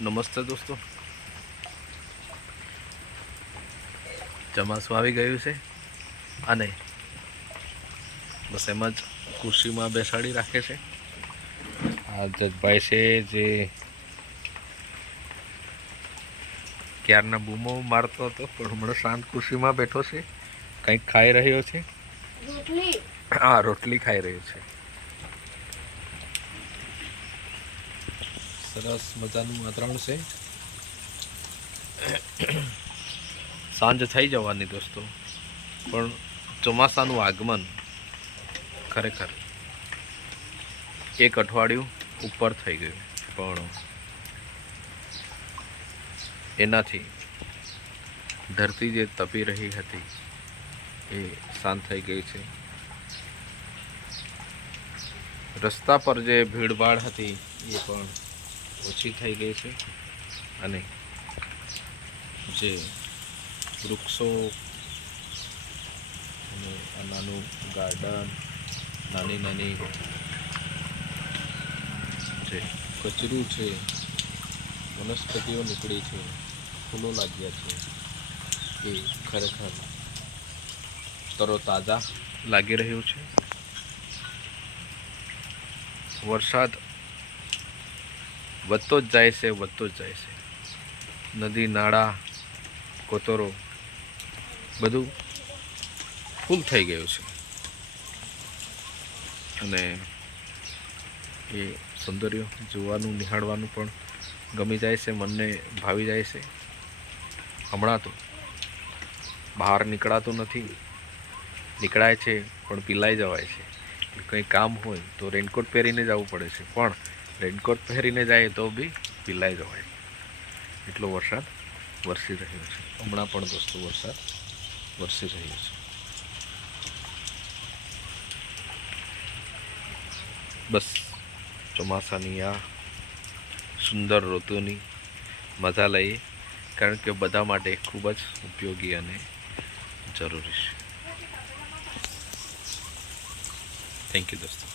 નમસ્તે દોસ્તો, ચોમાસું આવી ગયું છે અને બસ એમ જ ખુરશીમાં બેસાડી રાખે છે. આ જજભાઈ છે જે ક્યારના બૂમો મારતો હતો પણ હમણાં શાંત ખુરશીમાં બેઠો છે, કંઈક ખાઈ રહ્યો છે. હા, રોટલી ખાઈ રહ્યો છે. સરસ મજાનું વાતાવરણ છે. સાંજ થઈ જવાની દોસ્તો, પણ ચોમાસાનું આગમન ખરેખર એક અઠવાડિયું ઉપર થઈ ગયું, પણ એનાથી ધરતી જે તપી રહી હતી એ શાંત થઈ ગઈ છે. રસ્તા પર જે ભીડભાડ હતી એ પણ ઓછી થઈ ગઈ છે અને જે વૃક્ષો અને નાનું ગાર્ડન, નાની નાની જે કચરું છે, વનસ્પતિઓ નીકળી છે, ફૂલો લાગ્યા છે, એ ખરેખર તરોતાજા લાગી રહ્યું છે. વરસાદ વધતો જ જાય છે, વધતો જ જાય છે. નદી, નાળા, કોતરો બધું ફૂલ થઈ ગયું છે અને એ સૌંદર્ય જોવાનું, નિહાળવાનું પણ ગમી જાય છે, મનને ભાવી જાય છે. હમણાં તો બહાર નીકળાતું નથી, નીકળાય છે પણ પીલાઈ જવાય છે. કંઈ કામ હોય તો રેનકોટ પહેરીને જવું પડે છે, પણ રેનકોટ પહેરીને જાય તો બી પીલાઈ જવાય. એટલો વરસાદ વરસી રહ્યો છે. હમણાં પણ દોસ્તો વરસાદ વરસી રહ્યો છે. બસ ચોમાસાની આ સુંદર ઋતુની મજા લઈએ, કારણ કે બધા માટે ખૂબ જ ઉપયોગી અને જરૂરી છે. થેન્ક યુ દોસ્તો.